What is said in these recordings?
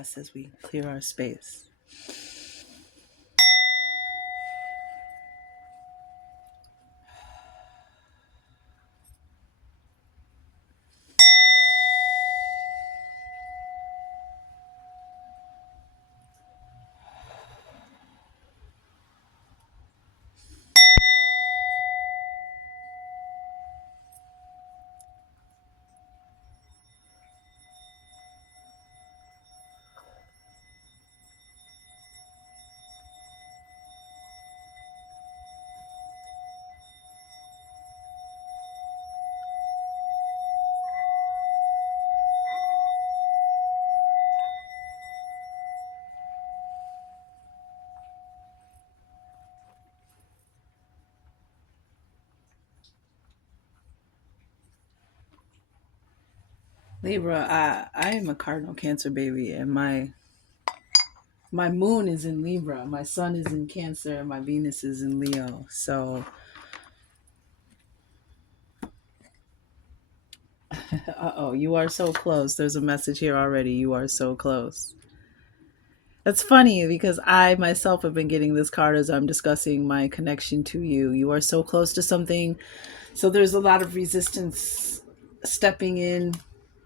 us as we clear our space. Libra, I am a cardinal Cancer baby, and my moon is in Libra, my sun is in Cancer, and my Venus is in Leo. So, you are so close. There's a message here already. You are so close. That's funny because I myself have been getting this card as I'm discussing my connection to you. You are so close to something. So there's a lot of resistance stepping in,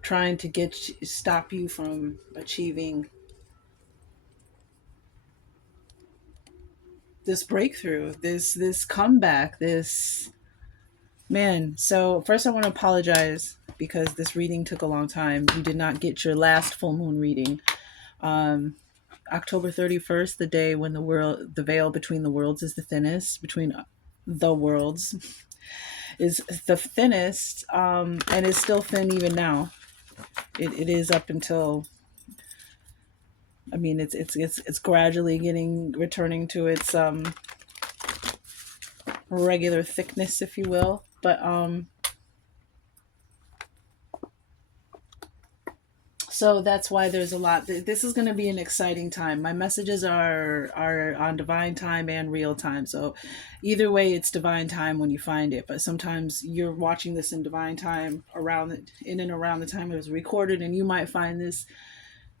trying to stop you from achieving this breakthrough, this comeback, this man. So first I want to apologize because this reading took a long time. You did not get your last full moon reading. October 31st, the day when the veil between the worlds is the thinnest, between the worlds is the thinnest, and is still thin even now. It is up until, I mean, it's gradually returning to its regular thickness, if you will. But so that's why there's a lot. This is going to be an exciting time. My messages are on divine time and real time. So either way, it's divine time when you find it. But sometimes you're watching this in divine time in and around the time it was recorded, and you might find this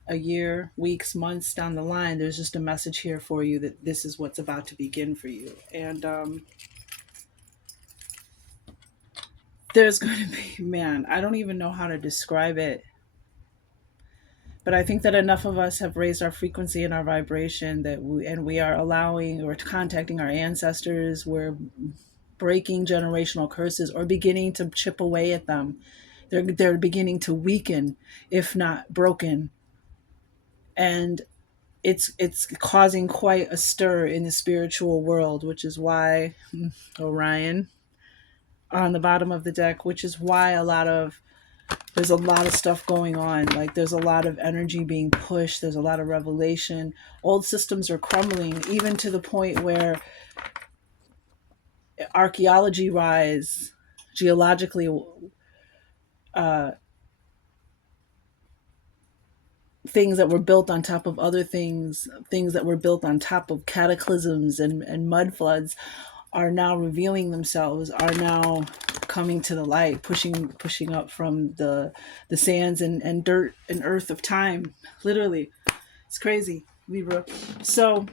a year, weeks, months down the line. There's just a message here for you that this is what's about to begin for you. And there's going to be, man, I don't even know how to describe it. But I think that enough of us have raised our frequency and our vibration and we are allowing or contacting our ancestors. We're breaking generational curses or beginning to chip away at them. They're beginning to weaken, if not broken. And it's causing quite a stir in the spiritual world, which is why Orion on the bottom of the deck, which is why there's a lot of stuff going on. Like there's a lot of energy being pushed. There's a lot of revelation. Old systems are crumbling, even to the point where archaeology wise, geologically, things that were built on top of other things that were built on top of cataclysms and mud floods are now revealing themselves, are now coming to the light, pushing up from the sands and dirt and earth of time. Literally. It's crazy, Libra. So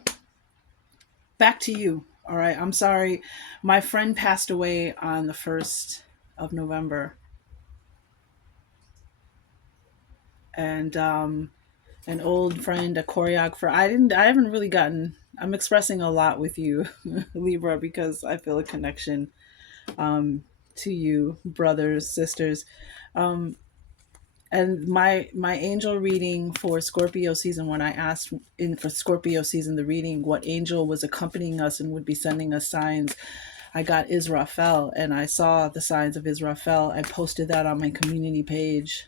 back to you. All right. I'm sorry. My friend passed away on the 1st of November. And an old friend, a choreographer. I haven't really gotten, I'm expressing a lot with you, Libra, because I feel a connection to you, brothers, sisters. Um, and my angel reading for Scorpio season, when I asked in for Scorpio season the reading what angel was accompanying us and would be sending us signs, I got Israfel, and I saw the signs of Israfel. I posted that on my community page.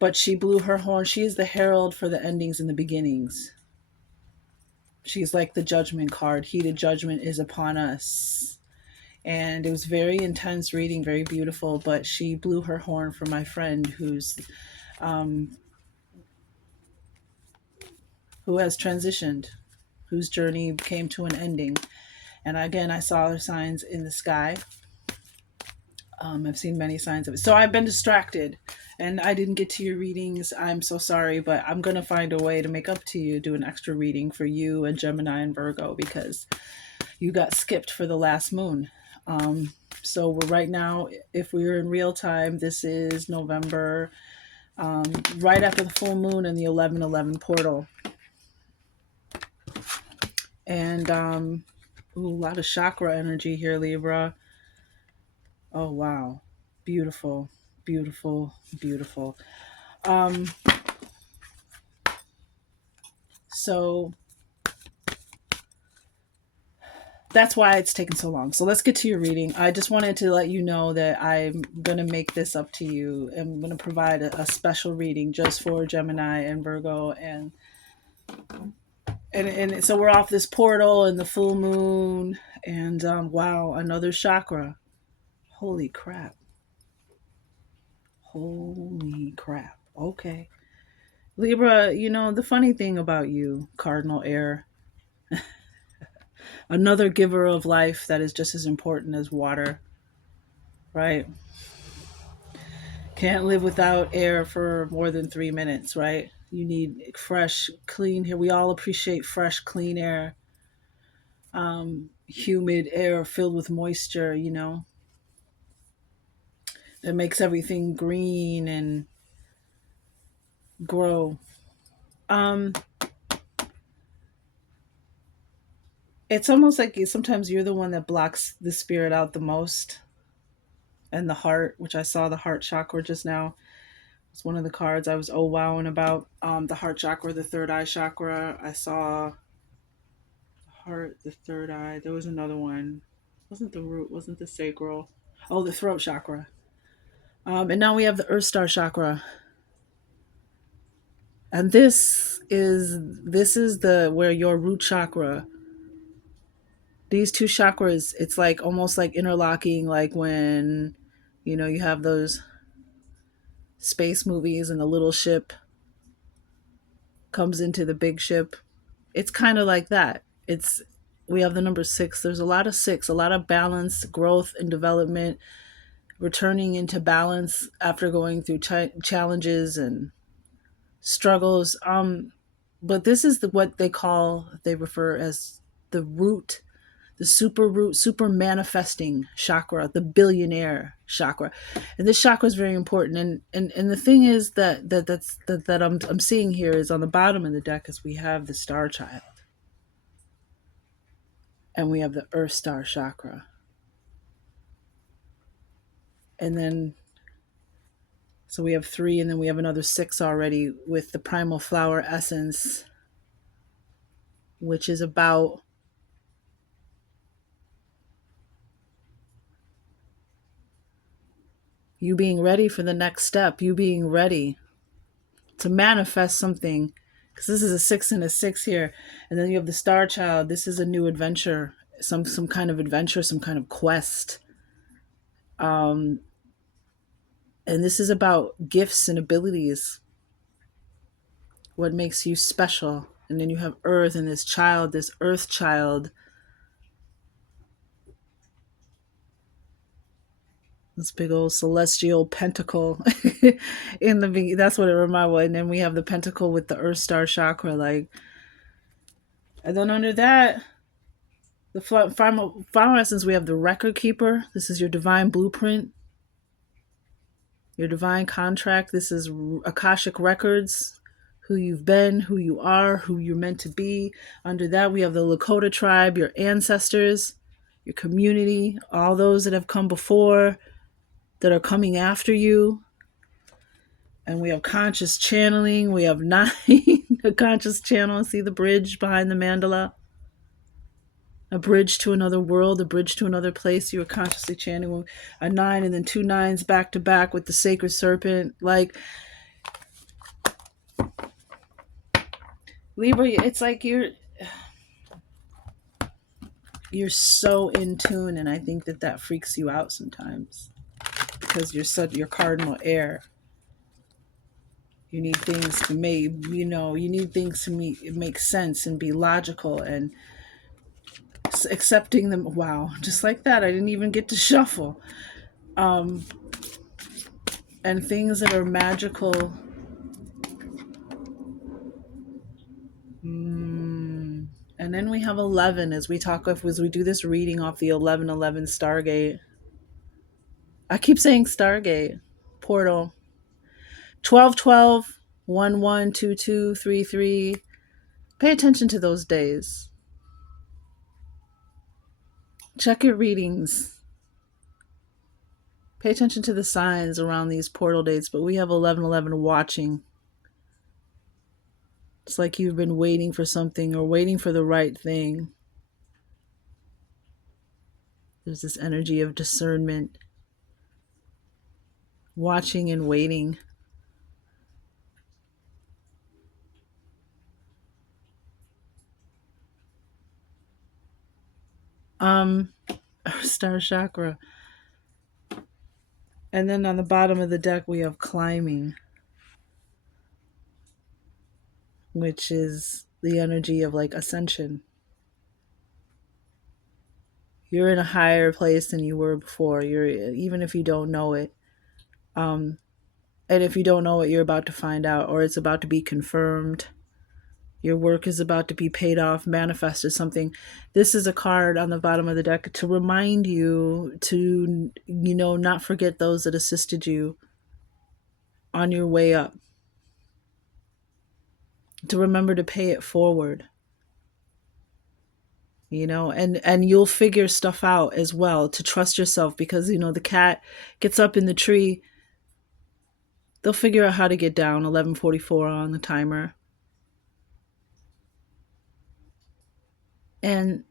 But she blew her horn. She is the herald for the endings and the beginnings. She's like the judgment card. Heated judgment is upon us. And it was very intense reading, very beautiful. But she blew her horn for my friend who has transitioned, whose journey came to an ending. And again, I saw her signs in the sky. I've seen many signs of it. So I've been distracted and I didn't get to your readings. I'm so sorry, but I'm going to find a way to make up to you, do an extra reading for you and Gemini and Virgo because you got skipped for the last moon. So we're right now, if we were in real time, this is November, right after the full moon and the 11:11 portal. And a lot of chakra energy here, Libra. Oh, wow. Beautiful, beautiful, beautiful. Um, so that's why it's taken so long. So let's get to your reading. I just wanted to let you know that I'm going to make this up to you. I'm going to provide a special reading just for Gemini and Virgo. And so we're off this portal and the full moon. And wow, another chakra. Holy crap. Holy crap. Okay. Libra, you know, the funny thing about you, Cardinal Air, another giver of life that is just as important as water, right? Can't live without air for more than 3 minutes, right? You need fresh, clean air. We all appreciate fresh, clean air, humid air filled with moisture, you know, that makes everything green and grow. Um, it's almost like sometimes you're the one that blocks the spirit out the most, and the heart, which I saw the heart chakra just now. It's one of the cards I was wowing about. The heart chakra, the third eye chakra. I saw the heart, the third eye. There was another one. Wasn't the root? Wasn't the sacral? Oh, the throat chakra. And now we have the Earth Star chakra, and this is the where your root chakra. These two chakras, it's like almost like interlocking, like when you have those space movies and the little ship comes into the big ship. It's kind of like that. It's We have the number 6. There's a lot of 6, a lot of balance, growth and development, returning into balance after going through challenges and struggles. But this is what they refer as the root, the super root, super manifesting chakra, the billionaire chakra. And this chakra is very important. And the thing is that I'm seeing here is on the bottom of the deck is we have the star child and we have the earth star chakra. And then so we have 3 and then we have another 6 already with the primal flower essence, which is about you being ready for the next step, you being ready to manifest something, because this is a 6 and a 6 here. And then you have the star child. This is a new adventure, some kind of adventure, some kind of quest. And this is about gifts and abilities, what makes you special. And then you have earth and this child, this earth child, this big old celestial pentacle in the that's what it reminds me. And then we have the pentacle with the earth star chakra, like. And then under that, the final essence, we have the record keeper. This is your divine blueprint, your divine contract. This is Akashic records, who you've been, who you are, who you're meant to be. Under that, we have the Lakota tribe, your ancestors, your community, all those that have come before, that are coming after you. And we have conscious channeling. We have 9, a conscious channel. See the bridge behind the mandala? A bridge to another world, a bridge to another place. You are consciously channeling a 9 and then 2 9s back to back with the sacred serpent. Like, Libra, it's like you're so in tune, and I think that freaks you out sometimes because you're cardinal air. You need things to make sense and be logical and accepting them. Wow, just like that. I didn't even get to shuffle. um, and things that are magical. Mm. And then we have 11 as we talk of as we do this reading off the 1111 Stargate. I keep saying Stargate portal 1212 112233. Pay attention to those days. Check your readings. Pay attention to the signs around these portal dates, but we have 1111 watching. It's like you've been waiting for something or waiting for the right thing. There's this energy of discernment, watching and waiting. Um, Star chakra. And then on the bottom of the deck, we have climbing, which is the energy of like ascension. You're in a higher place than you were before. You're even if you don't know it. Um, and if you don't know it, you're about to find out, or it's about to be confirmed. Your work is about to be paid off, manifested something. This is a card on the bottom of the deck to remind you to, not forget those that assisted you on your way up. To remember to pay it forward. And you'll figure stuff out as well, to trust yourself, because the cat gets up in the tree. They'll figure out how to get down. 11:44 on the timer. And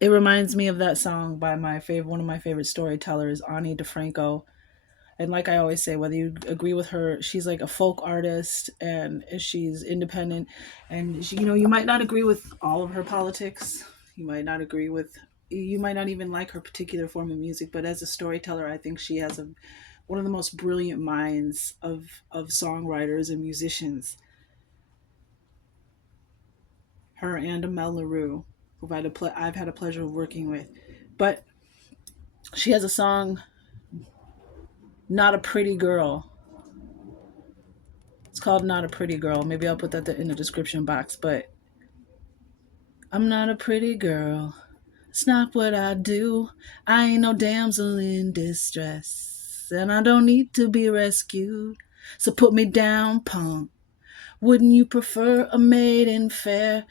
it reminds me of that song by one of my favorite storytellers, Ani DeFranco. And like I always say, whether you agree with her, she's like a folk artist and she's independent. And you might not agree with all of her politics. You might not agree with, you might not even like her particular form of music. But as a storyteller, I think she has one of the most brilliant minds of songwriters and musicians. Her and Amel Lerrieux, who I've had a pleasure of working with. But she has a song, Not a Pretty Girl. It's called Not a Pretty Girl. Maybe I'll put that in the description box. But I'm not a pretty girl. It's not what I do. I ain't no damsel in distress. And I don't need to be rescued. So put me down, punk. Wouldn't you prefer a maiden fair?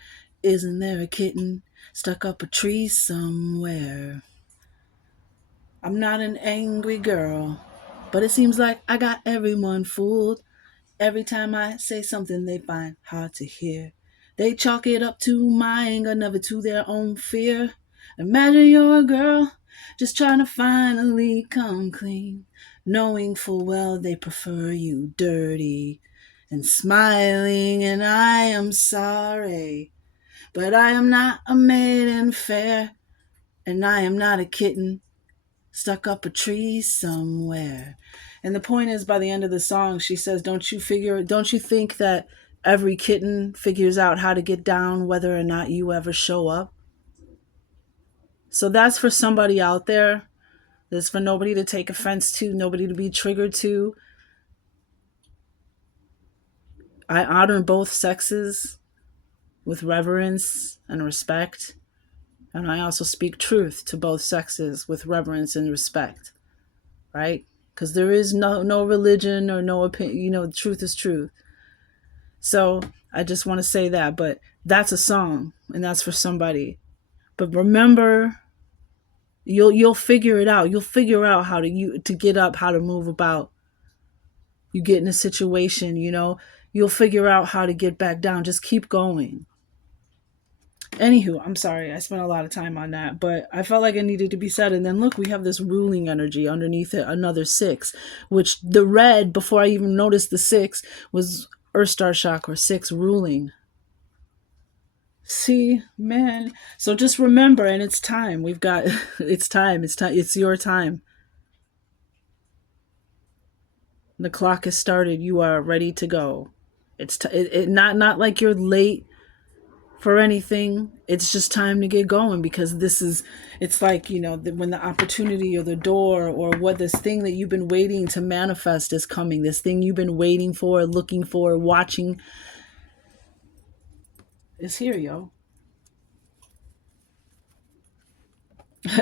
Isn't there a kitten stuck up a tree somewhere? I'm not an angry girl, but it seems like I got everyone fooled. Every time I say something they find hard to hear, they chalk it up to my anger, never to their own fear. Imagine you're a girl just trying to finally come clean, knowing full well they prefer you dirty and smiling, and I am sorry, but I am not a maiden fair, and I am not a kitten stuck up a tree somewhere. And the point is, by the end of the song, she says, don't you think that every kitten figures out how to get down whether or not you ever show up? So that's for somebody out there. That's for nobody to take offense to, nobody to be triggered to. I honor both sexes with reverence and respect. And I also speak truth to both sexes with reverence and respect. Right? Because there is no religion or no opinion. Truth is truth. So I just want to say that. But that's a song, and that's for somebody. But remember, you'll figure it out. You'll figure out how to get up, how to move about. You get in a situation, you'll figure out how to get back down. Just keep going. Anywho, I'm sorry, I spent a lot of time on that, but I felt like it needed to be said. And then look, we have this ruling energy underneath it, another 6, which the red, before I even noticed the 6, was Earth Star Chakra 6 ruling. See, man. So just remember, and it's time. We've got, it's time. It's your time. The clock has started. You are ready to go. It's not like you're late. for anything. It's just time to get going, because it's like, when the opportunity or the door or what this thing that you've been waiting to manifest is coming. This thing you've been waiting for, looking for, watching is here, yo.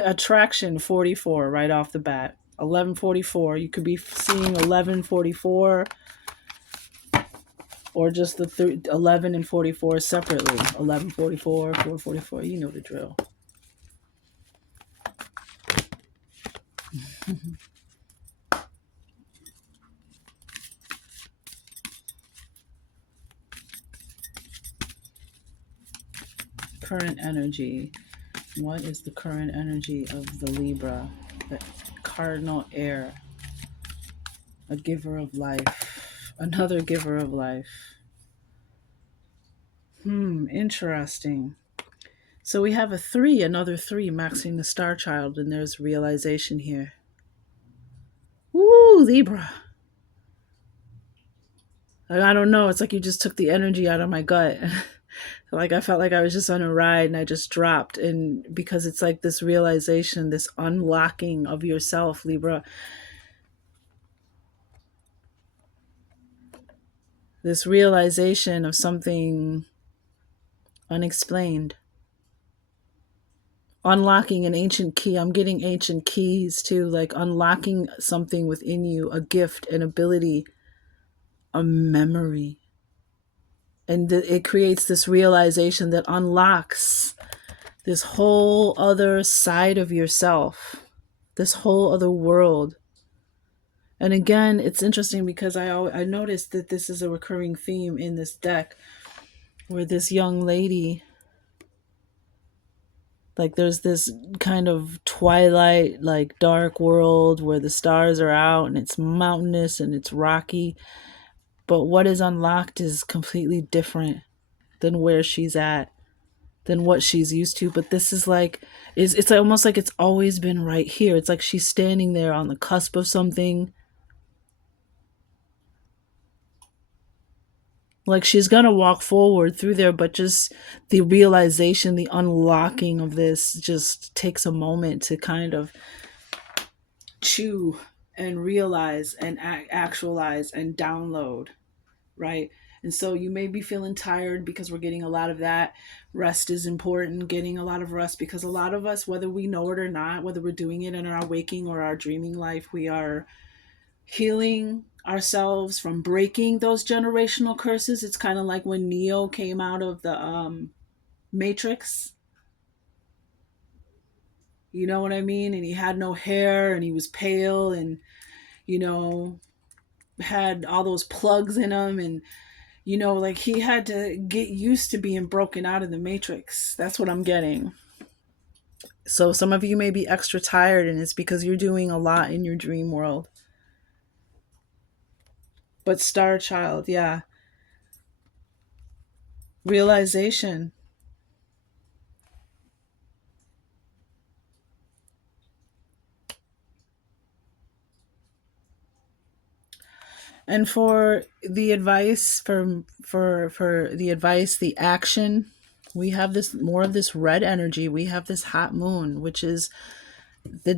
Attraction 44 right off the bat. 1144. You could be seeing 1144 or just the 11 and 44 separately. 1144, 444. You know the drill. Current energy. What is the current energy of the Libra? The cardinal air. A giver of life. Another giver of life. Interesting. So we have a 3, another 3, maxing the star child, and there's realization here. Woo, Libra. Like, I don't know. It's like you just took the energy out of my gut. Like I felt like I was just on a ride and I just dropped. And because it's like this realization, this unlocking of yourself, Libra. This realization of something unexplained. Unlocking an ancient key. I'm getting ancient keys too, like unlocking something within you, a gift, an ability, a memory. And it creates this realization that unlocks this whole other side of yourself, this whole other world. And again, it's interesting because I noticed that this is a recurring theme in this deck, where this young lady, like there's this kind of twilight, like dark world where the stars are out and it's mountainous and it's rocky. But what is unlocked is completely different than where she's at, than what she's used to. But this is like, it's almost like it's always been right here. It's like she's standing there on the cusp of something. Like she's gonna walk forward through there, but just the realization, the unlocking of this just takes a moment to kind of chew and realize and actualize and download, right? And so you may be feeling tired because we're getting a lot of that. Rest is important, getting a lot of rest, because a lot of us, whether we know it or not, whether we're doing it in our waking or our dreaming life, we are healing ourselves from breaking those generational curses. It's kind of like when Neo came out of the Matrix. You know what I mean? And he had no hair and he was pale and, you know, had all those plugs in him. And, like he had to get used to being broken out of the Matrix. That's what I'm getting. So some of you may be extra tired, and it's because you're doing a lot in your dream world. But Star Child, yeah. Realization. And for the advice, for the advice, the action, we have this more of this red energy. We have this hot moon, which is the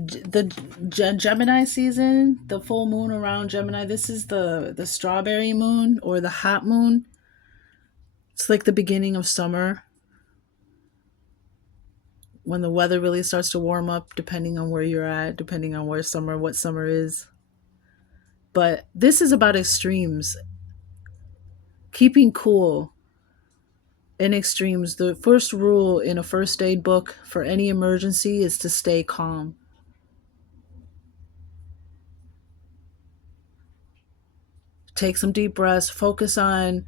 Gemini season, the full moon around Gemini. This is the strawberry moon or the hot moon. It's like the beginning of summer, when the weather really starts to warm up, depending on where you're at, depending on what summer is. But this is about extremes, keeping cool in extremes. The first rule in a first aid book for any emergency is to stay calm. Take some deep breaths, focus on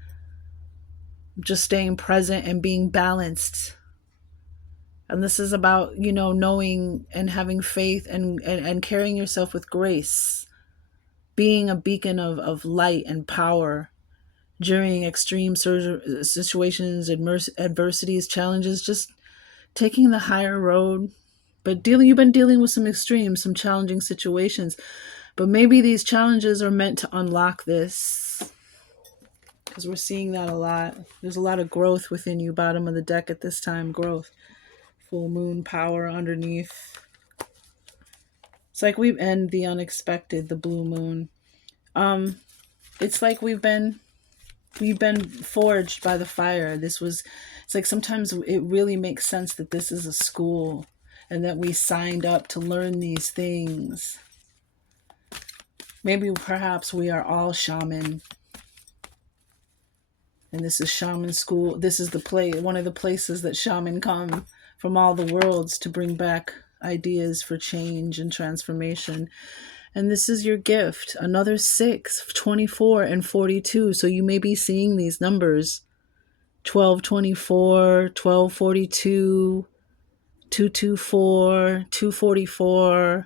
just staying present and being balanced. And this is about, knowing and having faith and carrying yourself with grace, being a beacon of light and power during extreme situations, adversities, challenges, just taking the higher road. But you've been dealing with some extremes, some challenging situations, but maybe these challenges are meant to unlock this. because we're seeing that a lot. There's a lot of growth within you, bottom of the deck at this time, growth. Full moon power underneath. It's like we end the unexpected, the blue moon. Um, it's like we've been forged by the fire. It's like sometimes it really makes sense that this is a school and that we signed up to learn these things. Maybe perhaps we are all shaman, and this is shaman school. This is the place, one of the places that shaman come from all the worlds to bring back ideas for change and transformation. And this is your gift, another 6, 24, and 42. So you may be seeing these numbers: 1224, 1242, 224, 244.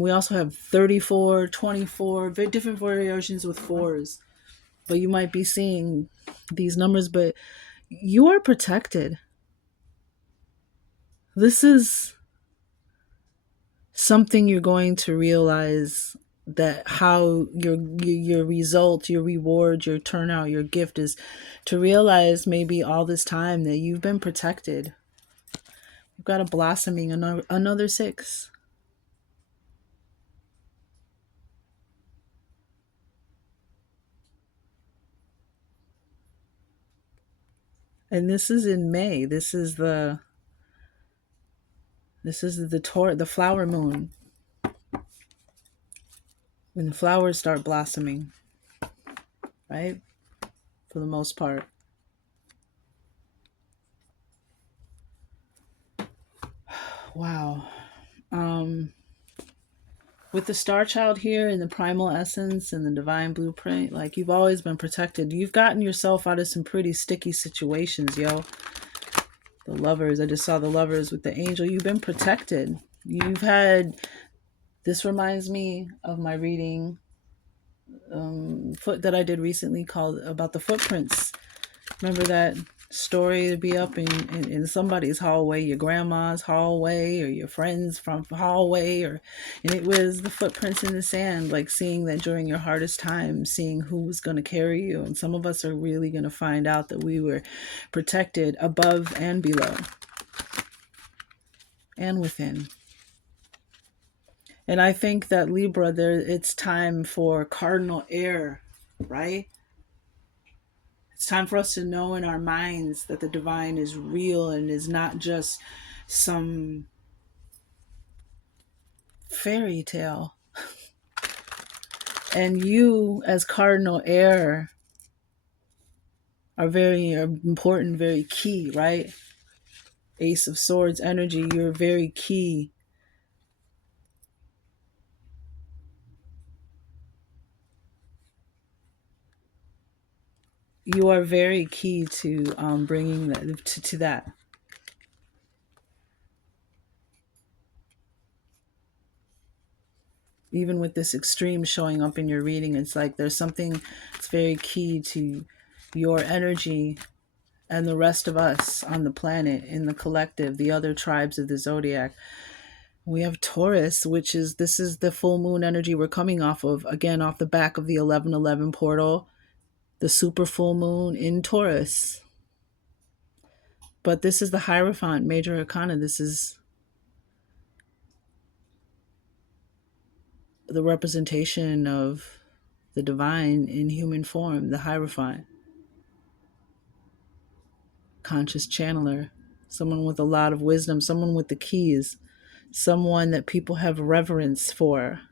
We also have 34, 24, very different variations with fours. But you might be seeing these numbers, but you are protected. This is something you're going to realize, that how your result, your reward, your turnout, your gift is to realize maybe all this time that you've been protected. You've got a blossoming, another 6. And this is in May. The flower moon, when the flowers start blossoming, right? For the most part. Wow. Um, with the star child here and the primal essence and the divine blueprint, like, you've always been protected. You've gotten yourself out of some pretty sticky situations, yo. The lovers, I just saw the lovers with the angel. You've been protected. You've had, this reminds me of my reading foot that I did recently called about the footprints. Remember that story, to be up in somebody's hallway, your grandma's hallway or your friend's from hallway, and it was the footprints in the sand, like seeing that during your hardest time, seeing who was going to carry you. And some of us are really going to find out that we were protected above and below and within. And I think that Libra, it's time for cardinal air, right? It's time for us to know in our minds that the divine is real and is not just some fairy tale. And you, as cardinal air, are very important, very key, right? Ace of Swords energy, you're very key. You are very key to bringing that to that. Even with this extreme showing up in your reading, it's like there's something that's very key to your energy and the rest of us on the planet, in the collective, the other tribes of the zodiac. We have Taurus, this is the full moon energy we're coming off of, again, off the back of the 1111 portal, the super full moon in Taurus. But this is the Hierophant, major arcana. This is the representation of the divine in human form, the Hierophant. Conscious channeler, someone with a lot of wisdom, someone with the keys, someone that people have reverence for.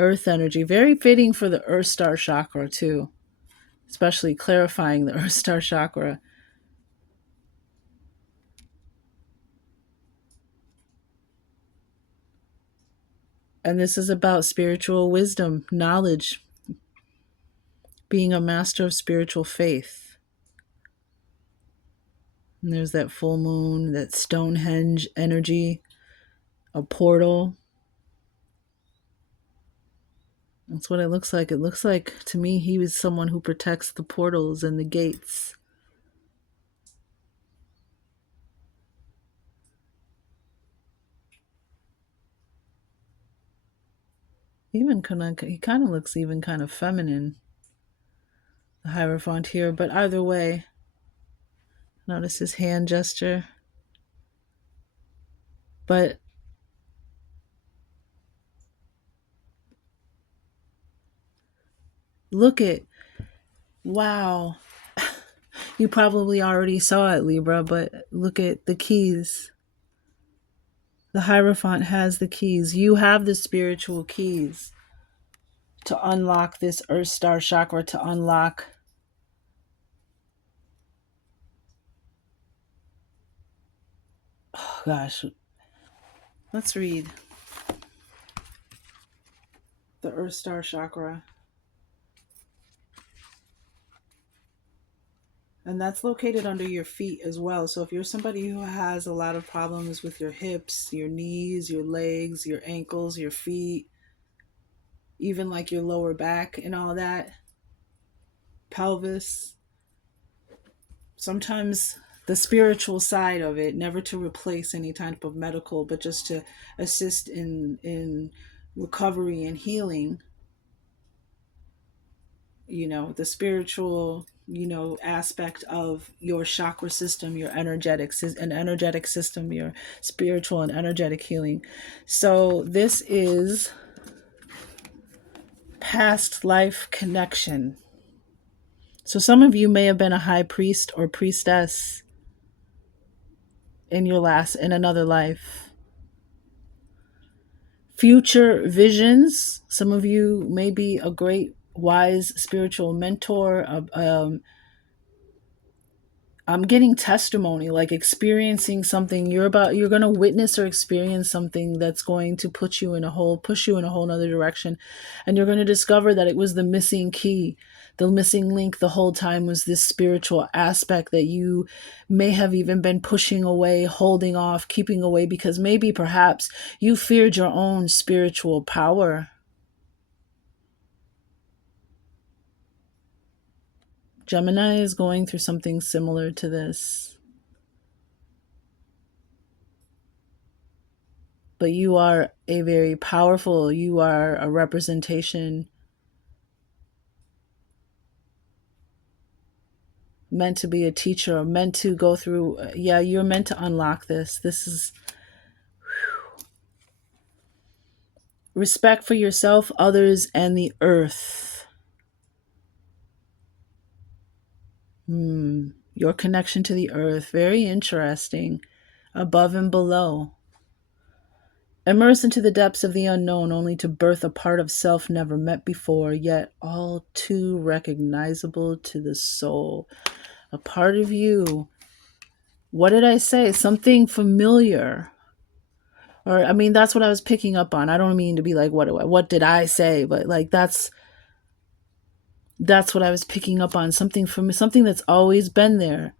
Earth energy, very fitting for the Earth Star chakra too, especially clarifying the Earth Star chakra. And this is about spiritual wisdom, knowledge, being a master of spiritual faith. And there's that full moon, that Stonehenge energy, a portal. That's what it looks like. It looks like, to me, he was someone who protects the portals and the gates. he kind of looks even kind of feminine, the Hierophant here. But either way, notice his hand gesture. But look at, wow. You probably already saw it, Libra, but look at the keys. The Hierophant has the keys. You have the spiritual keys to unlock this Earth Star chakra, to unlock. Oh, gosh. Let's read the Earth Star chakra. And that's located under your feet as well. So if you're somebody who has a lot of problems with your hips, your knees, your legs, your ankles, your feet, even like your lower back and all that, pelvis, sometimes the spiritual side of it, never to replace any type of medical, but just to assist in recovery and healing, the spiritual, aspect of your chakra system, your energetic system, your spiritual and energetic healing. So this is past life connection. So some of you may have been a high priest or priestess in another life. Future visions. Some of you may be a great wise spiritual mentor. I'm getting testimony, like experiencing something. You're going to witness or experience something that's going to push you in a whole nother direction. And you're going to discover that it was the missing key. The missing link the whole time was this spiritual aspect that you may have even been pushing away, holding off, keeping away, because maybe perhaps you feared your own spiritual power. Gemini is going through something similar to this. But you are you are a representation, meant to be a teacher, meant to go through. Yeah, you're meant to unlock this. This is respect for yourself, others, and the earth. Your connection to the earth, very interesting. Above and below. Immerse into the depths of the unknown, only to birth a part of self never met before, yet all too recognizable to the soul. A part of you. What did I say? Something familiar. Or, I mean, that's what I was picking up on. I don't mean to be like, what did I say? But like, that's what I was picking up on. Something that's always been there.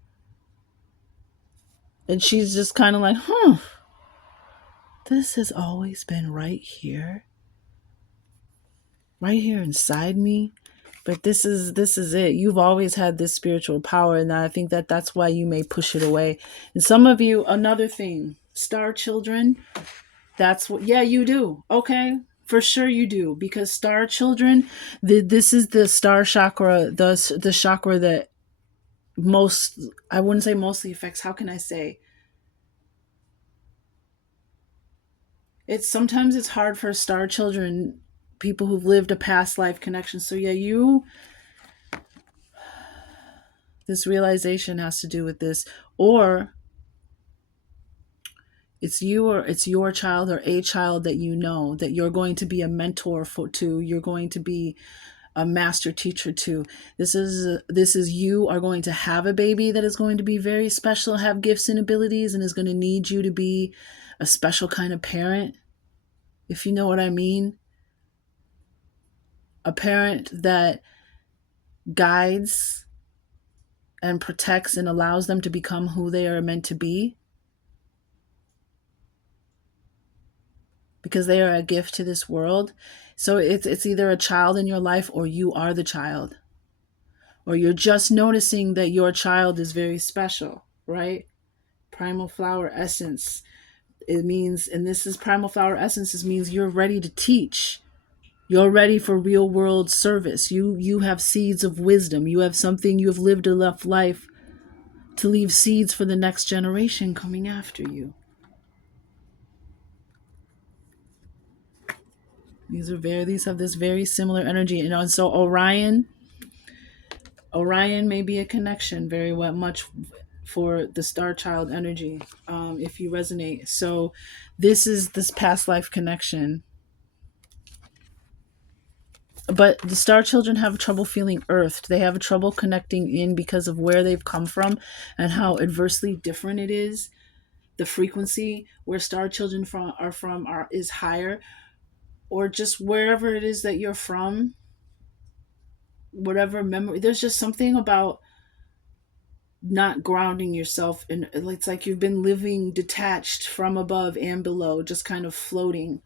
And she's just kind of like, this has always been right here inside me. But this is it. You've always had this spiritual power, and I think that's why you may push it away. And some of you, another thing, star children, that's what, yeah, you do. Okay. For sure you do, because star children, this is the star chakra, the chakra that most, I wouldn't say mostly affects, how can I say? Sometimes it's hard for star children, people who've lived a past life connection. So yeah, this realization has to do with this, or it's you, or it's your child or a child that you know that you're going to be a mentor to, you're going to be a master teacher to. This is you are going to have a baby that is going to be very special, have gifts and abilities, and is going to need you to be a special kind of parent, if you know what I mean. A parent that guides and protects and allows them to become who they are meant to be, because they are a gift to this world. So it's either a child in your life, or you are the child, or you're just noticing that your child is very special, right? Primal flower essence. It means, and this is primal flower essence, it means you're ready to teach. You're ready for real world service. You have seeds of wisdom. You have something, you have lived enough life to leave seeds for the next generation coming after you. These have this very similar energy. And so Orion may be a connection very much for the star child energy, if you resonate. So this is this past life connection. But the star children have trouble feeling earthed. They have trouble connecting in because of where they've come from and how adversely different it is. The frequency where star children is higher, or just wherever it is that you're from, whatever memory. There's just something about not grounding yourself, and it's like you've been living detached from above and below, just kind of floating,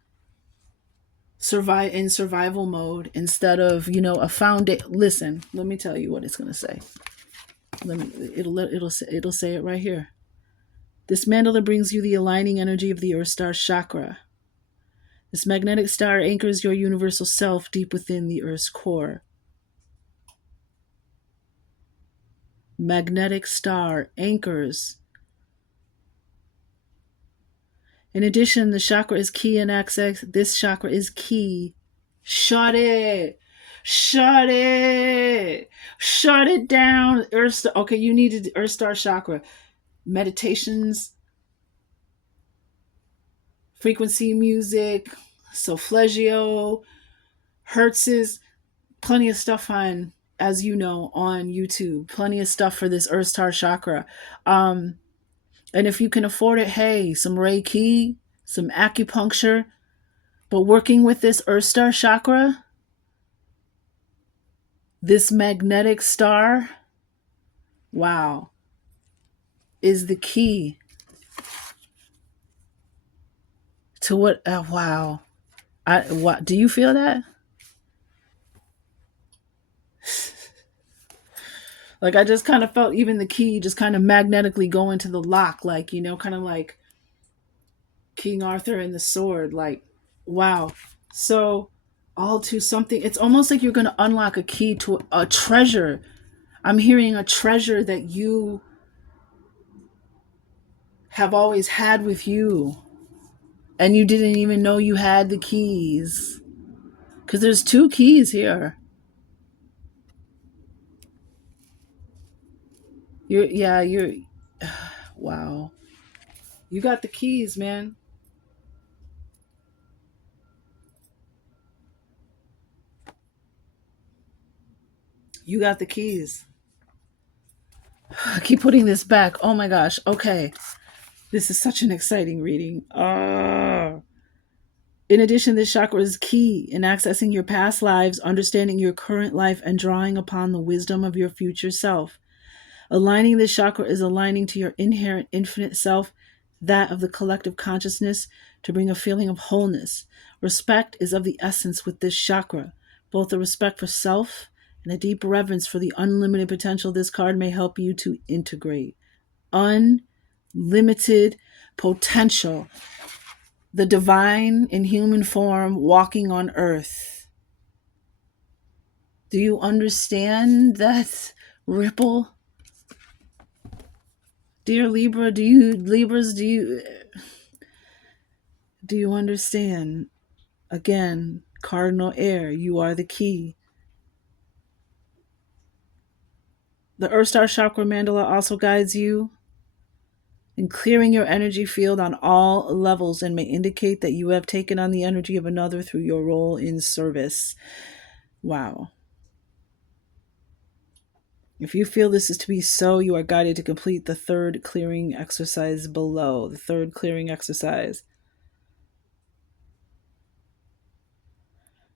survive in survival mode instead of a foundation. Listen, let me tell you what it's going to say. It'll say it right here. This mandala brings you the aligning energy of the earth star chakra. This magnetic star anchors your universal self deep within the earth's core. Magnetic star anchors. In addition, the chakra is key in access. This chakra is key. Shut it. Shut it. Shut it down. Earth Star. Okay, you needed Earth Star chakra. Meditations, frequency music, solfeggio, hertzes, plenty of stuff on, as you know, on YouTube. Plenty of stuff for this Earth Star chakra. And if you can afford it, hey, some Reiki, some acupuncture. But working with this Earth Star chakra, this magnetic star, wow, is the key to what? Wow, what do you feel that? Like I just kind of felt even the key just kind of magnetically go into the lock, like kind of like King Arthur and the sword, like wow. So all to something. It's almost like you're going to unlock a key to a treasure. I'm hearing a treasure that you have always had with you, and you didn't even know you had the keys, because there's two keys here. You're wow, you got the keys, man. You got the keys. I keep putting this back. Oh my gosh. Okay, this is such an exciting reading. In addition, this chakra is key in accessing your past lives, understanding your current life, and drawing upon the wisdom of your future self. Aligning this chakra is aligning to your inherent infinite self, that of the collective consciousness, to bring a feeling of wholeness. Respect is of the essence with this chakra, both a respect for self and a deep reverence for the unlimited potential this card may help you to integrate. Unlimited potential. The divine in human form walking on earth. Do you understand that ripple? Dear Libra, do you understand? Again, cardinal air, you are the key. The Earth Star Chakra Mandala also guides you in clearing your energy field on all levels and may indicate that you have taken on the energy of another through your role in service. Wow. If you feel this is to be so, you are guided to complete the third clearing exercise below. The third clearing exercise.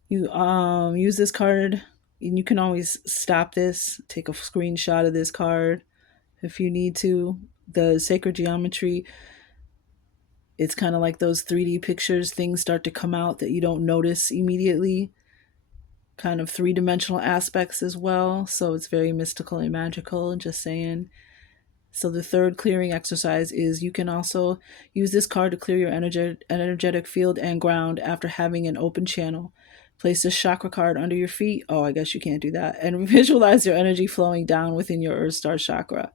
You use this card, and you can always stop this, take a screenshot of this card if you need to. The sacred geometry, it's kind of like those 3D pictures, things start to come out that you don't notice immediately. Kind of three-dimensional aspects as well, so it's very mystical and magical, just saying. So the third clearing exercise is you can also use this card to clear your energetic field and ground after having an open channel. Place this chakra card under your feet. Oh, I guess you can't do that. And visualize your energy flowing down within your Earth Star chakra.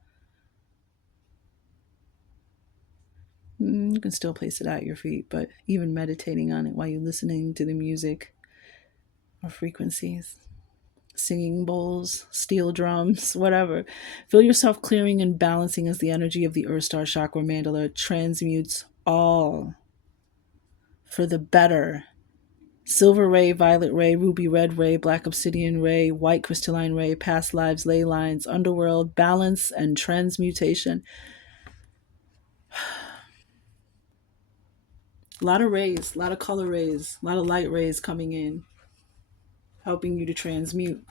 You can still place it at your feet, but even meditating on it while you're listening to the music or frequencies, singing bowls, steel drums, whatever. Feel yourself clearing and balancing as the energy of the Earth Star chakra mandala transmutes all for the better. Silver ray, violet ray, ruby red ray, black obsidian ray, white crystalline ray, past lives, ley lines, underworld, balance, and transmutation. A lot of rays, a lot of color rays, a lot of light rays coming in, helping you to transmute.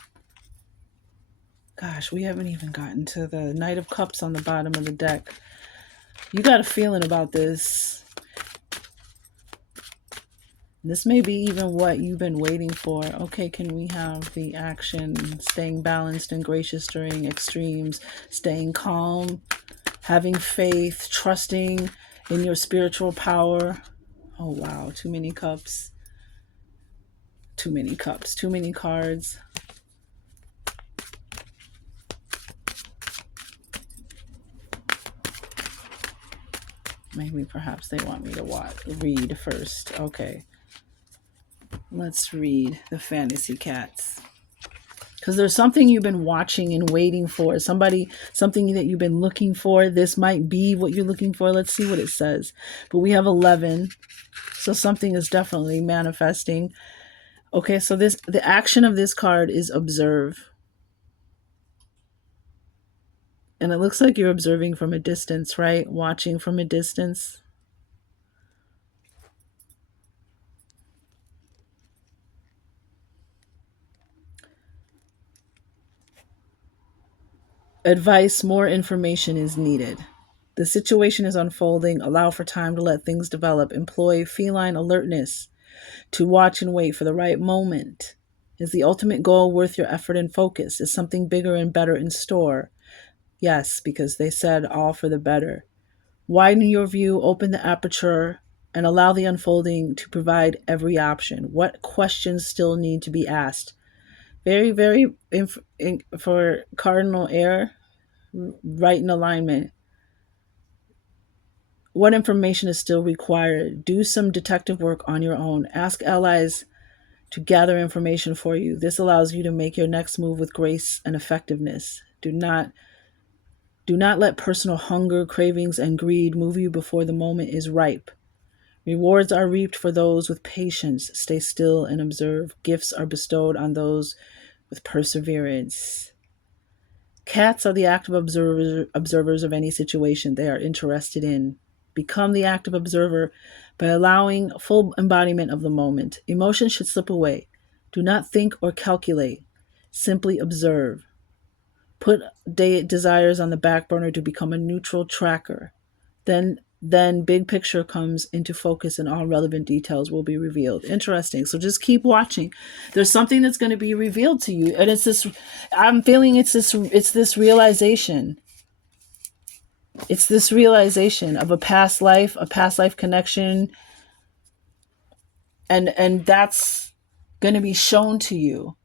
Gosh, we haven't even gotten to the Knight of Cups on the bottom of the deck. You got a feeling about this. This may be even what you've been waiting for. Okay, can we have the action? Staying balanced and gracious during extremes, staying calm, having faith, trusting in your spiritual power. Oh, wow. Too many cups. Too many cups. Too many cards. Maybe perhaps they want me to read first. Okay. Let's read the fantasy cats. Because there's something you've been watching and waiting for. Something that you've been looking for. This might be what you're looking for. Let's see what it says. But we have 11. So something is definitely manifesting. Okay, so the action of this card is observe. And it looks like you're observing from a distance, right? Watching from a distance. Advice, more information is needed. The situation is unfolding. Allow for time to let things develop. Employ feline alertness to watch and wait for the right moment. Is the ultimate goal worth your effort and focus? Is something bigger and better in store? Yes, because they said all for the better. Widen your view, open the aperture, and allow the unfolding to provide every option. What questions still need to be asked? Very, very, for cardinal air, right in alignment. What information is still required? Do some detective work on your own. Ask allies to gather information for you. This allows you to make your next move with grace and effectiveness. Do not let personal hunger, cravings, and greed move you before the moment is ripe. Rewards are reaped for those with patience. Stay still and observe. Gifts are bestowed on those with perseverance. Cats are the active observers of any situation they are interested in. Become the active observer by allowing full embodiment of the moment. Emotions should slip away. Do not think or calculate. Simply observe. Put desires on the back burner to become a neutral tracker. Then big picture comes into focus and all relevant details will be revealed. Interesting. So just keep watching. There's something that's going to be revealed to you. And it's this, I'm feeling it's this realization. It's this realization of a past life connection. And that's going to be shown to you.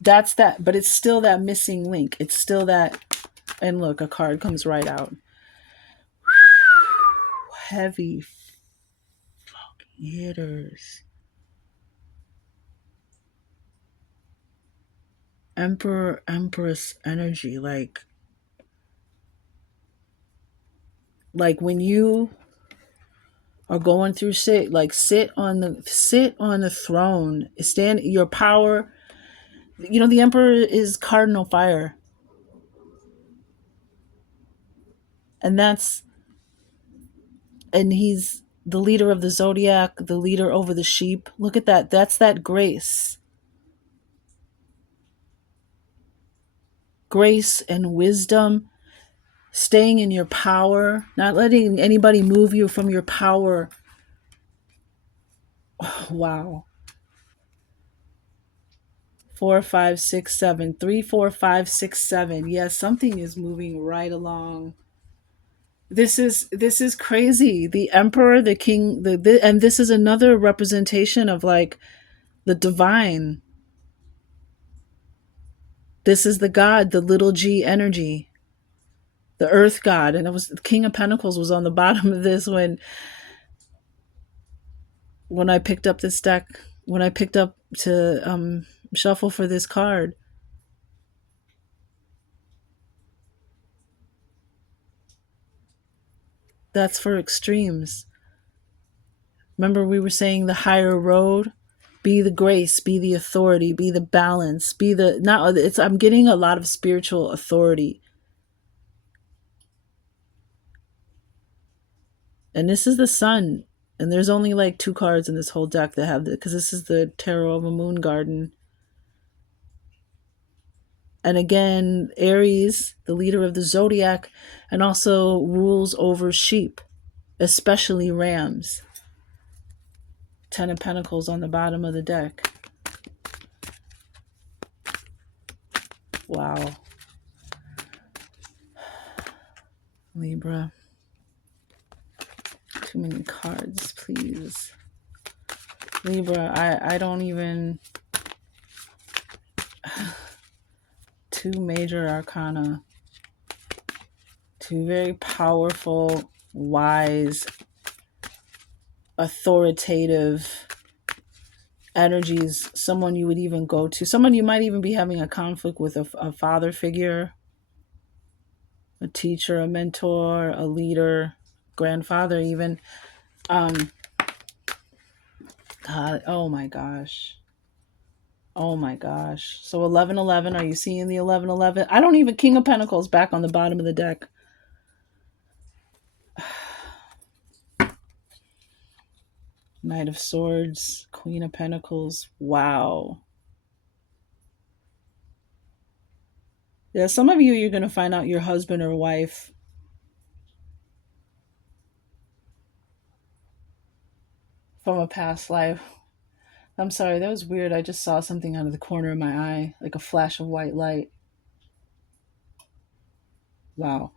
That's that, but it's still that missing link. It's still that, and look, a card comes right out. Heavy fucking hitters. Emperor, Empress energy, like when you are going through shit, like sit on the throne, stand your power. You know, the Emperor is cardinal fire. And he's the leader of the zodiac, the leader over the sheep. Look at that. That's that grace. Grace and wisdom, staying in your power, not letting anybody move you from your power. Oh, wow. 4, 5, 6, 7. 3, 4, 5, 6, 7. Yes, something is moving right along. This is crazy. The emperor, the king, and this is another representation of like the divine. This is the God, the little g energy, the earth god. And it was the King of Pentacles was on the bottom of this when I picked up this deck, when I picked up to shuffle for this card. That's for extremes. Remember, we were saying the higher road, be the grace, be the authority, be the balance, be the not. It's I'm getting a lot of spiritual authority, and this is the sun. And there's only like two cards in this whole deck that have it because this is the tarot of a moon garden. And again, Aries, the leader of the zodiac, and also rules over sheep, especially rams. Ten of Pentacles on the bottom of the deck. Wow. Libra. Too many cards, please. Libra, I don't even... Two major arcana. Two very powerful, wise, authoritative energies. Someone you would even go to. Someone you might even be having a conflict with, a father figure, a teacher, a mentor, a leader, grandfather even. God, oh my gosh. Oh my gosh. So 1111, are you seeing the 1111? I don't even, King of Pentacles back on the bottom of the deck. Knight of Swords, Queen of Pentacles. Wow. Yeah, some of you, you're going to find out your husband or wife from a past life. I'm sorry, that was weird. I just saw something out of the corner of my eye, like a flash of white light. Wow.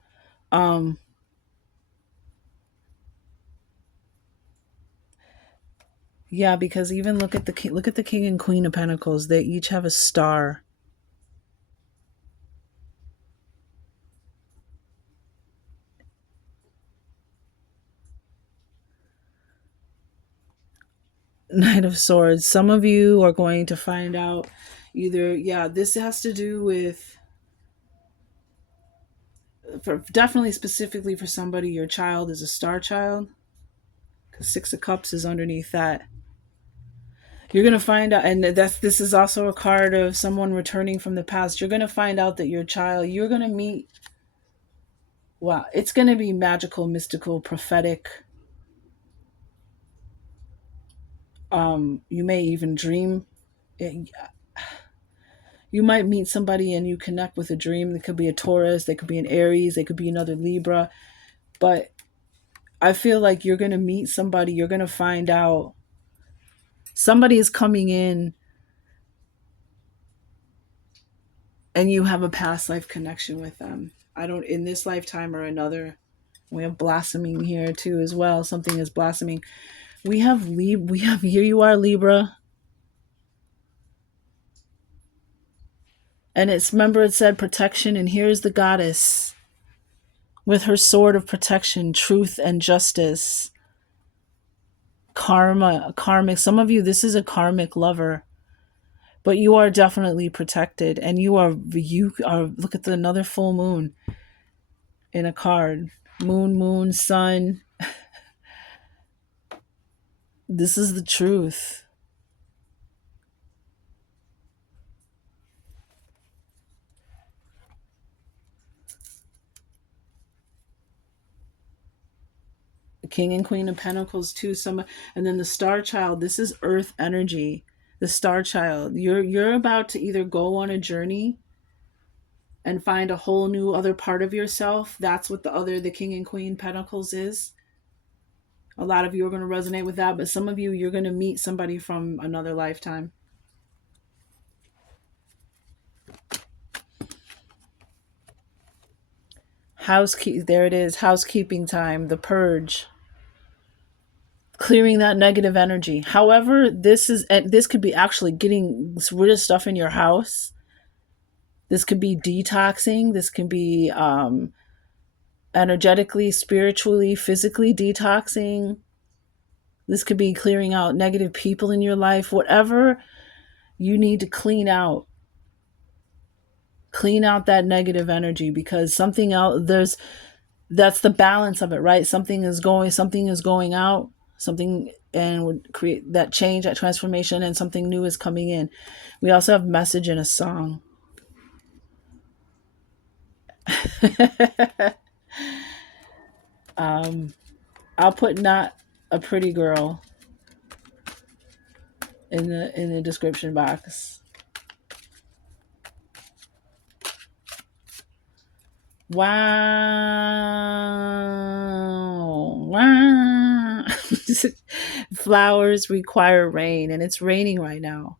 Yeah, because even look at the King and Queen of Pentacles. They each have a star. Knight of Swords. Some of you are going to find out either, yeah, this has to do with, definitely specifically for somebody, your child is a star child, because Six of Cups is underneath that. You're going to find out, and this is also a card of someone returning from the past. You're going to find out that your child, you're going to meet, wow, it's going to be magical, mystical, prophetic. You may even dream. You might meet somebody and you connect with a dream. They could be a Taurus, they could be an Aries, they could be another Libra. But I feel like you're going to meet somebody, you're going to find out somebody is coming in and you have a past life connection with them. I don't, in this lifetime or another. We have blossoming here too as well. Something is blossoming. We have here you are, Libra. And it's, remember it said protection, and here's the goddess with her sword of protection, truth and justice. Karmic. Some of you, this is a karmic lover, but you are definitely protected, and you are look at another full moon in a card. Moon, sun. This is the truth. The King and Queen of Pentacles too. And then the Star Child. This is Earth energy. The Star Child. You're about to either go on a journey and find a whole new other part of yourself. That's what the King and Queen Pentacles is. A lot of you are going to resonate with that, but some of you, you're going to meet somebody from another lifetime. There it is. Housekeeping time. The purge. clearing that negative energy. However, this could be actually getting rid of stuff in your house. This could be detoxing. This can be energetically, spiritually, physically detoxing. This could be clearing out negative people in your life. Whatever you need to clean out that negative energy, because something else, that's the balance of it, right? Something is going out, something, and would create that change, that transformation, and something new is coming in. We also have message in a song. I'll put not a pretty girl in the description box. Wow. Flowers require rain, and it's raining right now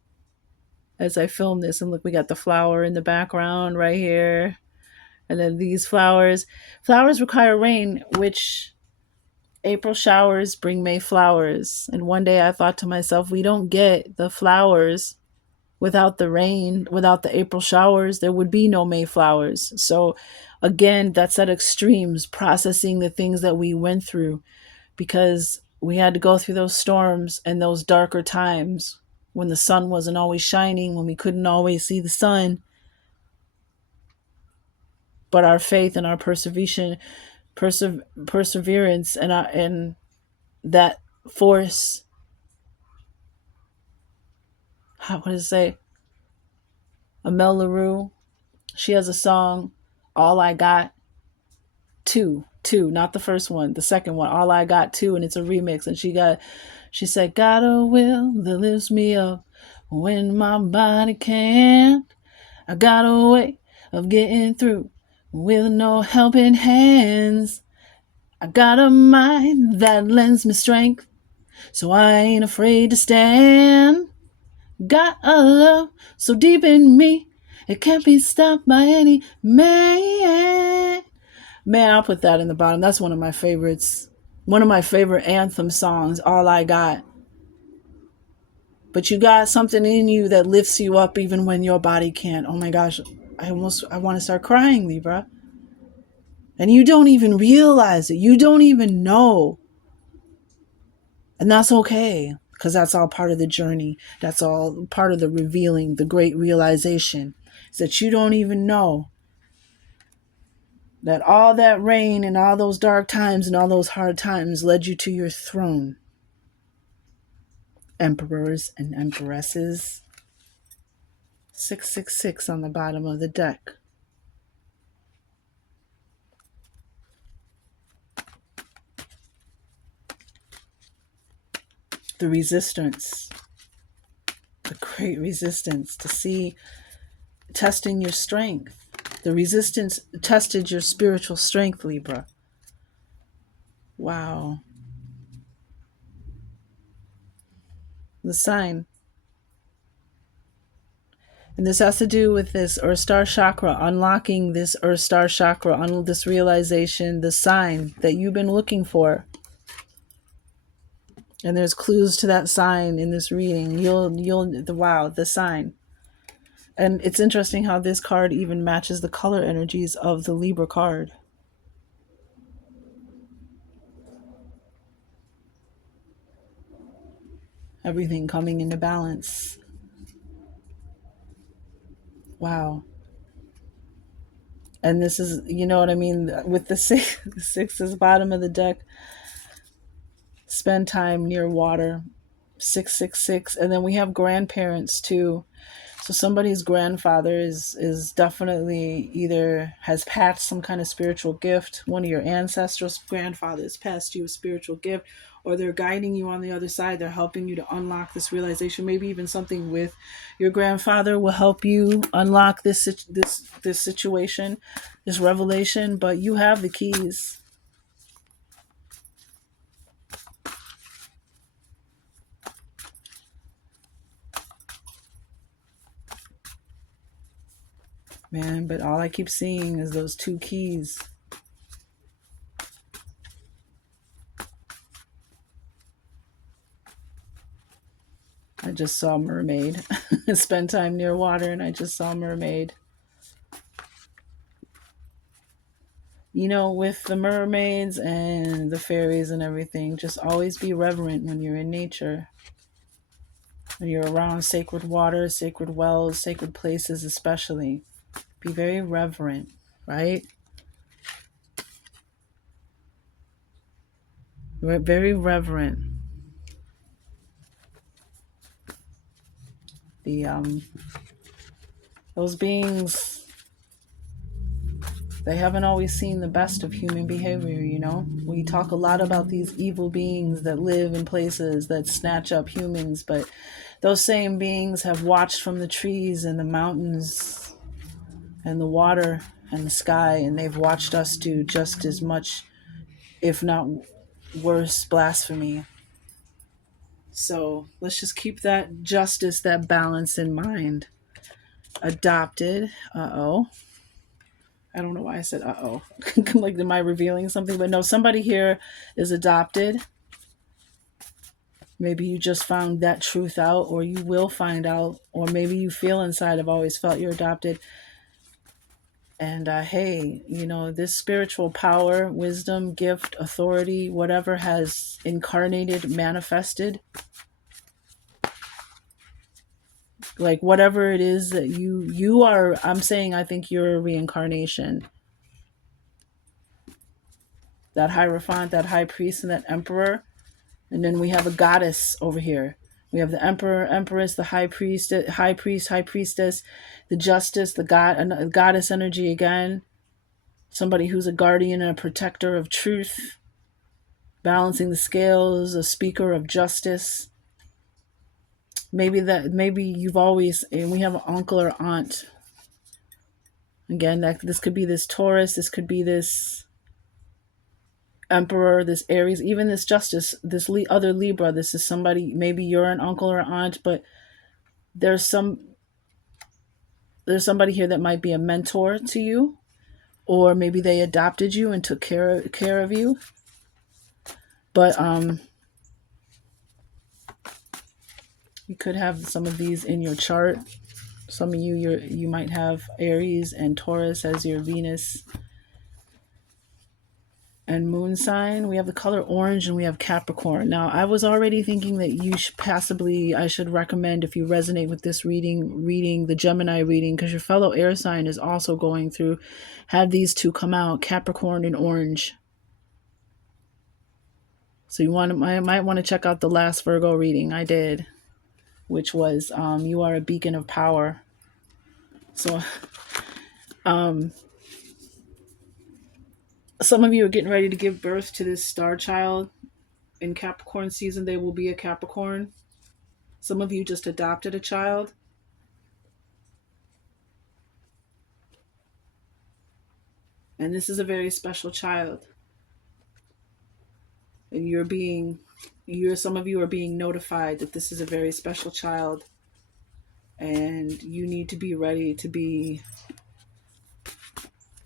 as I film this. And look, we got the flower in the background right here. And then these flowers require rain, which April showers bring May flowers. And one day I thought to myself, we don't get the flowers without the rain, without the April showers, there would be no May flowers. So again, that's at extremes, processing the things that we went through, because we had to go through those storms and those darker times when the sun wasn't always shining, when we couldn't always see the sun. But our faith and our perseverance and that force, what does it say? Amel Lerrieux, she has a song, All I Got Two, not the first one, the second one, All I Got Two, and it's a remix. And she said, got a will that lifts me up when my body can't. I got a way of getting through with no helping hands. I got a mind that lends me strength, so I ain't afraid to stand. Got a love so deep in me, it can't be stopped by any man. Man, I'll put that in the bottom. That's one of my favorites. One of my favorite anthem songs, All I Got. But you got something in you that lifts you up even when your body can't. Oh my gosh, I want to start crying, Libra. And you don't even realize it. You don't even know. And that's okay, because that's all part of the journey. That's all part of the revealing, the great realization, is that you don't even know that all that rain and all those dark times and all those hard times led you to your throne. Emperors and empresses. 666 on the bottom of the deck. The resistance. The great resistance to see, testing your strength. The resistance tested your spiritual strength, Libra. Wow. The sign. And this has to do with this Earth Star Chakra, unlocking this Earth Star Chakra, this realization, the sign that you've been looking for. And there's clues to that sign in this reading. The sign. And it's interesting how this card even matches the color energies of the Libra card. Everything coming into balance. Wow. And this is, you know what I mean, with the six is bottom of the deck. Spend time near water. 666. And then we have grandparents too. So somebody's grandfather is definitely either has passed some kind of spiritual gift. One of your ancestors' grandfathers passed you a spiritual gift, or they're guiding you on the other side. They're helping you to unlock this realization. Maybe even something with your grandfather will help you unlock this situation, this revelation. But you have the keys. Man, but all I keep seeing is those two keys. I just saw a mermaid. Spend time near water and I just saw a mermaid. You know, with the mermaids and the fairies and everything, just always be reverent when you're in nature. When you're around sacred water, sacred wells, sacred places, especially. Be very reverent, right? Very reverent. The those beings, they haven't always seen the best of human behavior, you know? We talk a lot about these evil beings that live in places that snatch up humans, but those same beings have watched from the trees and the mountains and the water and the sky, and they've watched us do just as much, if not worse, blasphemy. So let's just keep that justice, that balance in mind. Adopted. Uh-oh. I don't know why I said uh-oh. Like, am I revealing something? But no, somebody here is adopted. Maybe you just found that truth out, or you will find out, or maybe you feel inside, I've always felt you're adopted. And hey, you know, this spiritual power, wisdom, gift, authority, whatever has incarnated, manifested, like whatever it is that you are, I'm saying, I think you're a reincarnation. That Hierophant, that high priest, and that emperor. And then we have a goddess over here. We have the emperor, empress, the high priest, high priest, high priestess, the justice, the god, goddess energy again. Somebody who's a guardian and a protector of truth, balancing the scales, a speaker of justice. Maybe you've always, and we have an uncle or aunt. Again, that this could be this Taurus, this could be this Emperor, this Aries, even this Justice, this other Libra. This is somebody, maybe you're an uncle or aunt, but there's somebody here that might be a mentor to you, or maybe they adopted you and took care of you. But you could have some of these in your chart. Some of you might have Aries and Taurus as your Venus and moon sign. We have the color orange and we have Capricorn. Now, I was already thinking that I should recommend, if you resonate with this reading the Gemini reading, because your fellow air sign is also going through, have these two come out, Capricorn and orange. So might want to check out the last Virgo reading I did, which was you are a beacon of power. So some of you are getting ready to give birth to this star child. In Capricorn season, they will be a Capricorn. Some of you just adopted a child. And this is a very special child. And some of you are being notified that this is a very special child. And you need to be ready to be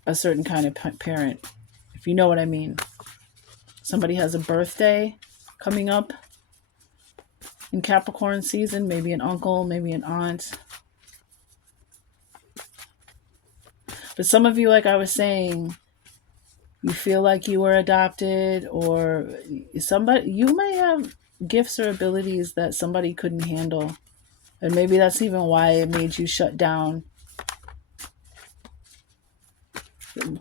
a certain kind of parent, if you know what I mean. Somebody has a birthday coming up in Capricorn season, maybe an uncle, maybe an aunt. But some of you, like I was saying, you feel like you were adopted, or you may have gifts or abilities that somebody couldn't handle. And maybe that's even why it made you shut down.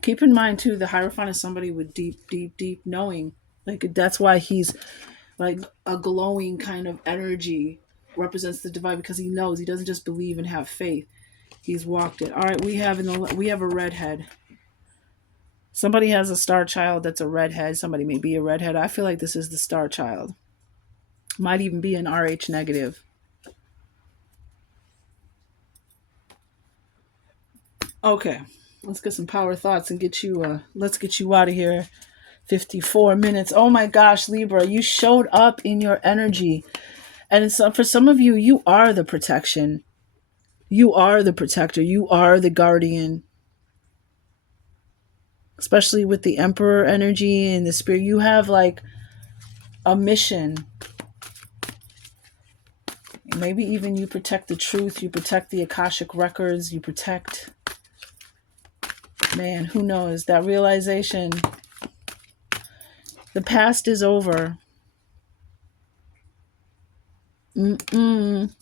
Keep in mind, too, the Hierophant is somebody with deep, deep, deep knowing. Like, that's why he's like a glowing kind of energy, represents the divine, because he knows, he doesn't just believe and have faith. He's walked it. All right, we have a redhead. Somebody has a star child that's a redhead. Somebody may be a redhead. I feel like this is the star child. Might even be an RH negative. Okay, let's get some power thoughts and let's get you out of here. 54 minutes. Oh my gosh, Libra, you showed up in your energy. And for some of you, you are the protection. You are the protector. You are the guardian. Especially with the Emperor energy and the Spirit. You have like a mission. Maybe even you protect the truth, you protect the Akashic records, you protect, man, who knows, that realization. The past is over. Mm-mm.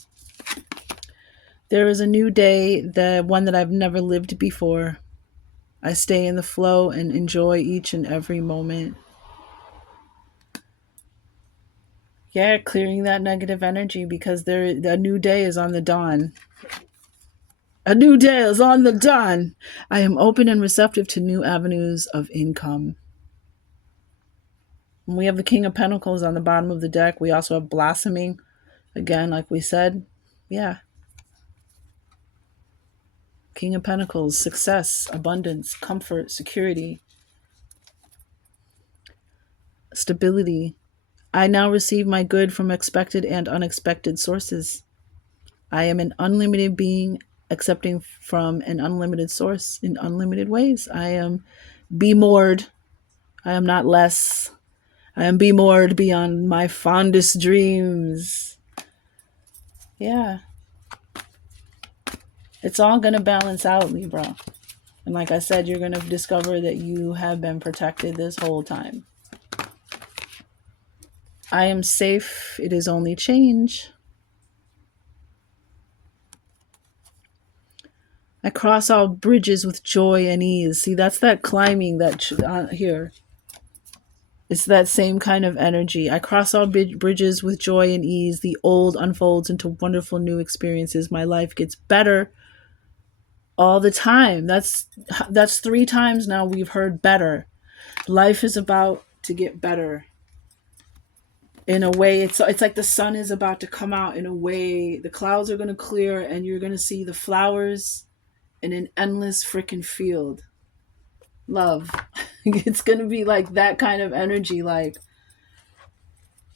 There is a new day, the one that I've never lived before. I stay in the flow and enjoy each and every moment. Yeah, clearing that negative energy because a new day is on the dawn. A new day is on the dawn. I am open and receptive to new avenues of income. We have the King of Pentacles on the bottom of the deck. We also have blossoming. Again, like we said, yeah. King of Pentacles, success, abundance, comfort, security, stability. I now receive my good from expected and unexpected sources. I am an unlimited being accepting from an unlimited source in unlimited ways. I am be moored. I am not less. I am be moored beyond my fondest dreams. Yeah. It's all going to balance out, Libra. And like I said, you're going to discover that you have been protected this whole time. I am safe. It is only change. I cross all bridges with joy and ease. See, that's that climbing that here. It's that same kind of energy. I cross all bridges with joy and ease. The old unfolds into wonderful new experiences. My life gets better all the time. That's 3 times now we've heard better. Life is about to get better. In a way, it's like the sun is about to come out. In a way, the clouds are going to clear and you're going to see the flowers in an endless freaking field. Love. It's going to be like that kind of energy, like,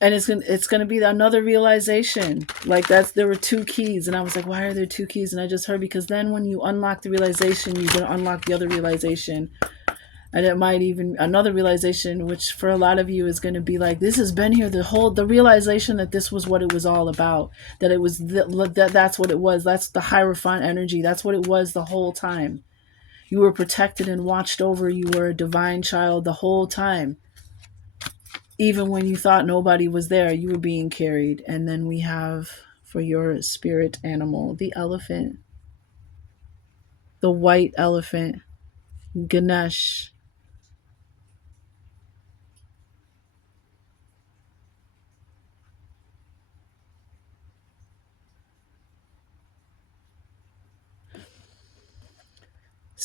and it's going to be another realization. Like there were 2 keys and I was like, why are there 2 keys? And I just heard, because then when you unlock the realization, you're going to unlock the other realization. And it might even another realization, which for a lot of you is going to be like, this has been here the realization that this was what it was all about, that it was that's what it was. That's the Hierophant energy. That's what it was the whole time. You were protected and watched over. You were a divine child the whole time. Even when you thought nobody was there, you were being carried. And then we have, for your spirit animal, the elephant, the white elephant, Ganesha.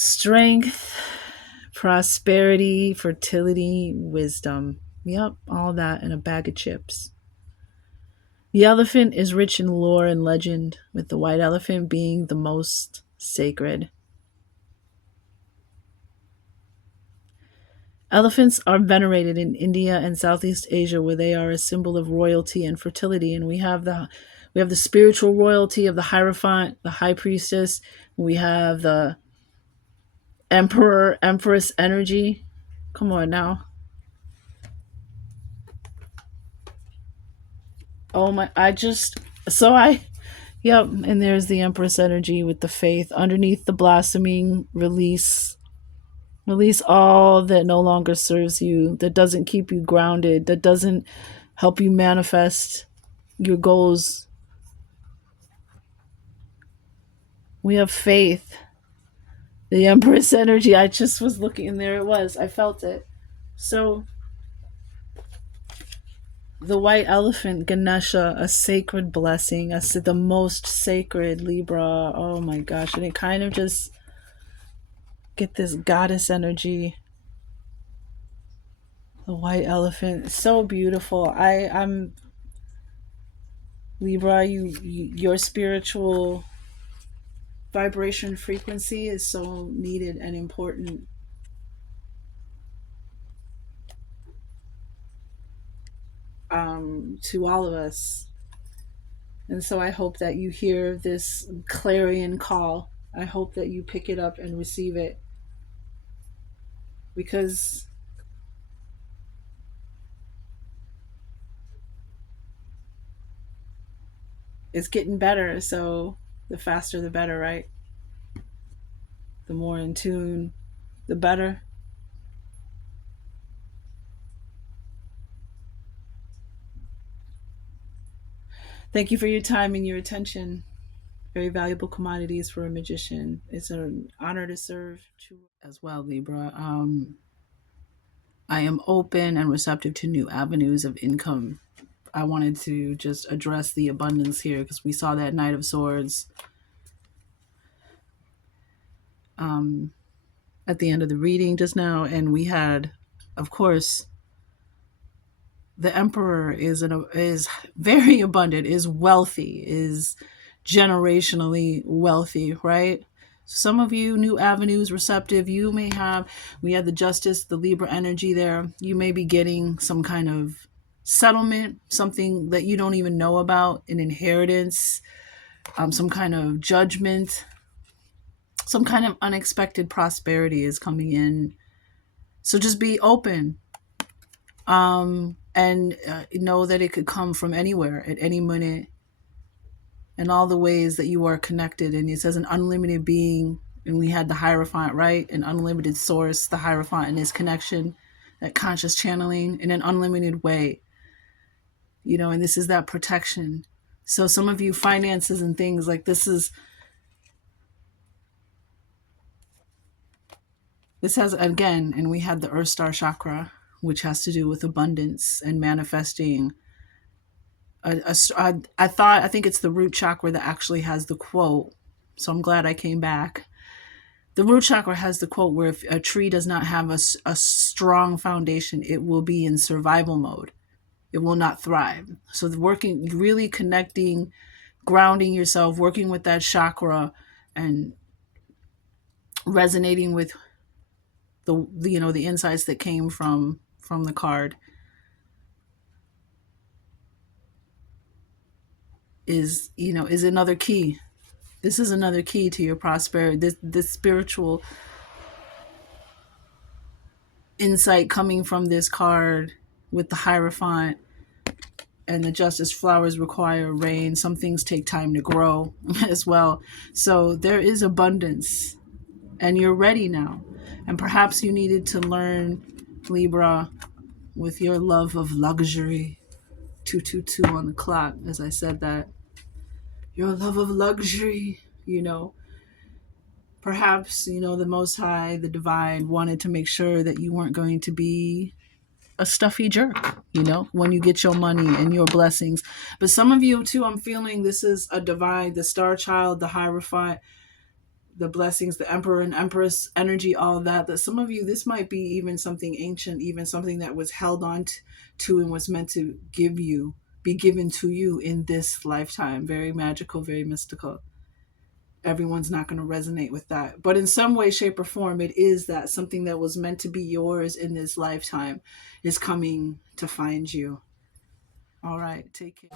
Strength, prosperity, fertility, wisdom. Yep, all that in a bag of chips. The elephant is rich in lore and legend, with the white elephant being the most sacred. Elephants are venerated in India and Southeast Asia, where they are a symbol of royalty and fertility. And we have the spiritual royalty of the Hierophant, the High Priestess. We have the Emperor, Empress energy. Come on now. Oh my! Yep. And there's the Empress energy with the faith underneath the blossoming. Release all that no longer serves you, that doesn't keep you grounded, that doesn't help you manifest your goals. We have faith. The Empress energy. I just was looking and there it was. I felt it. So the white elephant, Ganesha, a sacred blessing. I said the most sacred, Libra. Oh my gosh. And it kind of just get this goddess energy. The white elephant. So beautiful. I'm Libra, your spiritual vibration frequency is so needed and important. To all of us. And so I hope that you hear this clarion call. I hope that you pick it up and receive it. Because it's getting better. So the faster, the better, right? The more in tune, the better. Thank you for your time and your attention. Very valuable commodities for a magician. It's an honor to serve as well, Libra. I am open and receptive to new avenues of income. I wanted to just address the abundance here because we saw that Knight of Swords um, at the end of the reading just now, and we had, of course, the Emperor is very abundant, is wealthy, is generationally wealthy, right? Some of you, new avenues, receptive. You may have, we had the Justice, the Libra energy there. You may be getting some kind of settlement, something that you don't even know about, an inheritance, some kind of judgment, some kind of unexpected prosperity is coming in. So just be open, and know that it could come from anywhere at any minute, and all the ways that you are connected. And it says an unlimited being, and we had the Hierophant, right? An unlimited source, the Hierophant and his connection, that conscious channeling in an unlimited way, and this is that protection. So some of you, finances and things like this has, again, and we had the Earth Star chakra, which has to do with abundance and manifesting. I think it's the root chakra that actually has the quote. So I'm glad I came back. The root chakra has the quote where if a tree does not have a strong foundation, it will be in survival mode. It will not thrive. So working, really connecting, grounding yourself, working with that chakra, and resonating with the insights that came from the card is another key. This is another key to your prosperity. This spiritual insight coming from this card with the Hierophant and the Justice. Flowers require rain. Some things take time to grow as well. So there is abundance, and you're ready now. And perhaps you needed to learn, Libra, with your love of luxury. 222 on the clock, as I said that. Your love of luxury, perhaps, the Most High, the Divine, wanted to make sure that you weren't going to be a stuffy jerk, when you get your money and your blessings. But some of you, too, I'm feeling this is a divine, the Star Child, the Hierophant, the blessings, the Emperor and Empress energy, all of that some of you, this might be even something ancient, even something that was held on to and was meant to be given to you in this lifetime. Very magical, very mystical. Everyone's not going to resonate with that. But in some way, shape, or form, it is that something that was meant to be yours in this lifetime is coming to find you. All right, take care.